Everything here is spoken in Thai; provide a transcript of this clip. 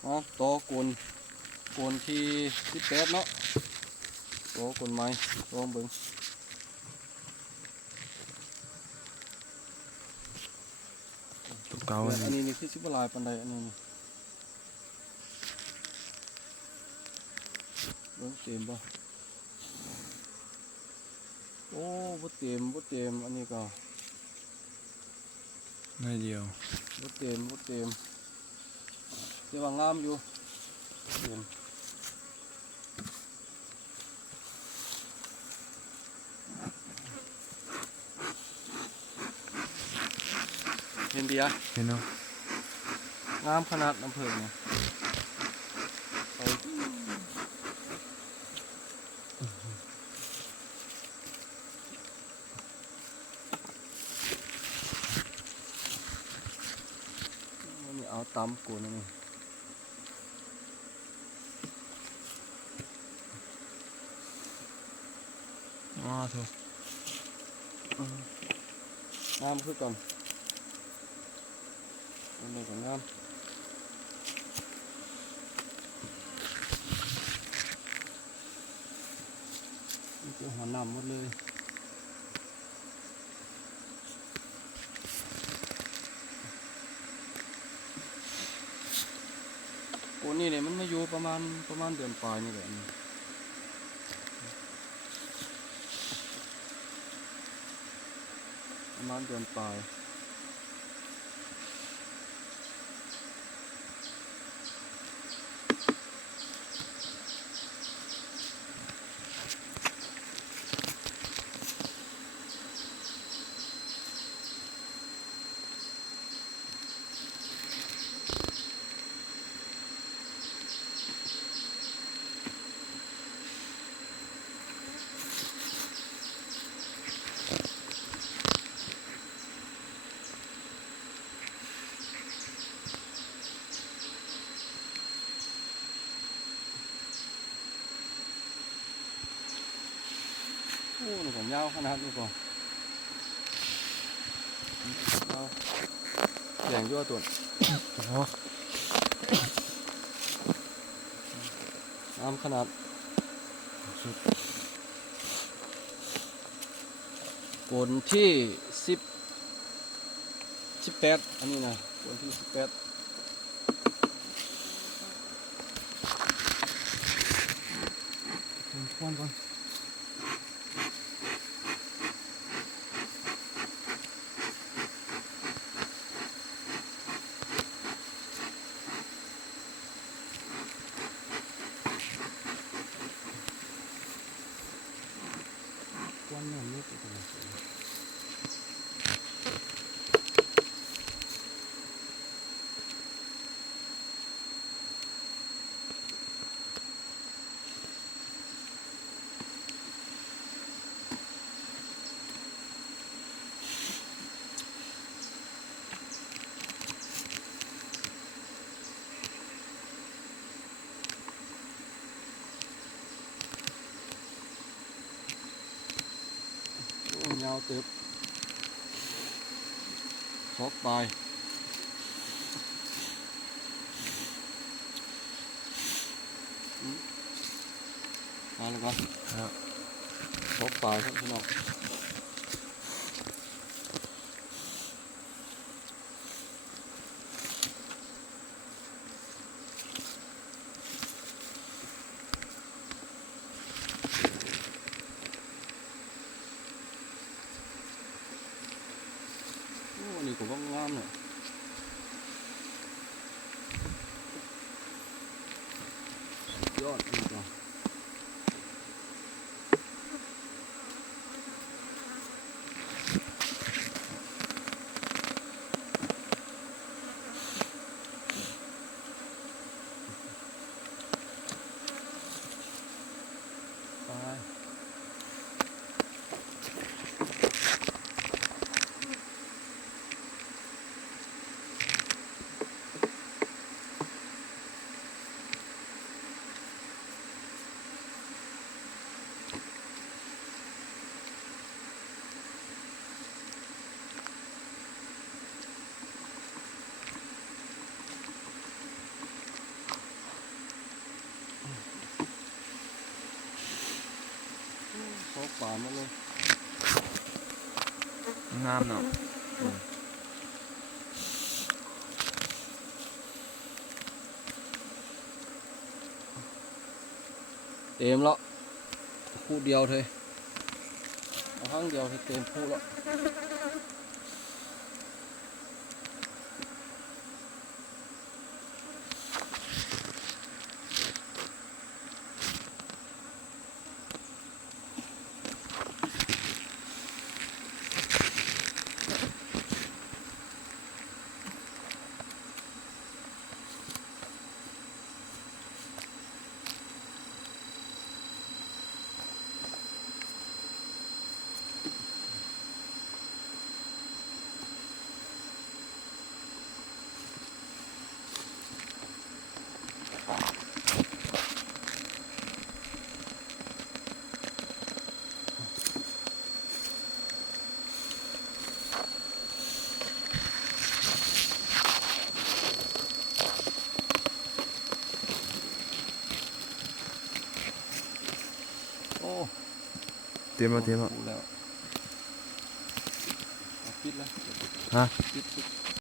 โตโกนที่18เนาะโตโกนไม้ลองเบิ่งตัวเก่า อันนี้นี่คือสิบลายปันใดอันนี้นี่เบิ่งเต็มป่ะโอ้บ่เต็มอันนี้ก็ ไม่เดียวบ่เต็มแต่ว่างามอยู่เต็มเห็นดีอ่ะ เห็นเนาะ งามขนาดน้ำผึ้งเนี่ยไปนี่เอาตำกูนี่ถูกงามคือกันอันนี้ก็งามนี่คือหัวหน้ำหมดเลยโอ้นี่เนี่ยมันมาอยู่ประมาณเดือนปลายนี่แหละประมาณเดือนปลายโอ้นี่ผมยาวขนาดนี้ก่อนเอาแข่งยั่วตัวน้ำขนาดสุดโกนที่18อันนี้นะโกนที่18ควันก่อนควันเนี่ยไม่ติดเลยยาวเติบซอกปลายมาเลยก่อนซอกปลายครับพี่น้องนี่ก็ว่างามเนี่ยยอดจริงจัง ป่ามาเลย งามเนาะ เต็มแล้วคู่เดียวเลยเอาครั้งเดียวให้เต็มคู่แล้วโอ้ เตรียมมาเตรียมมา คู่แล้วเอาปิดแล้ว ฮะ ปิด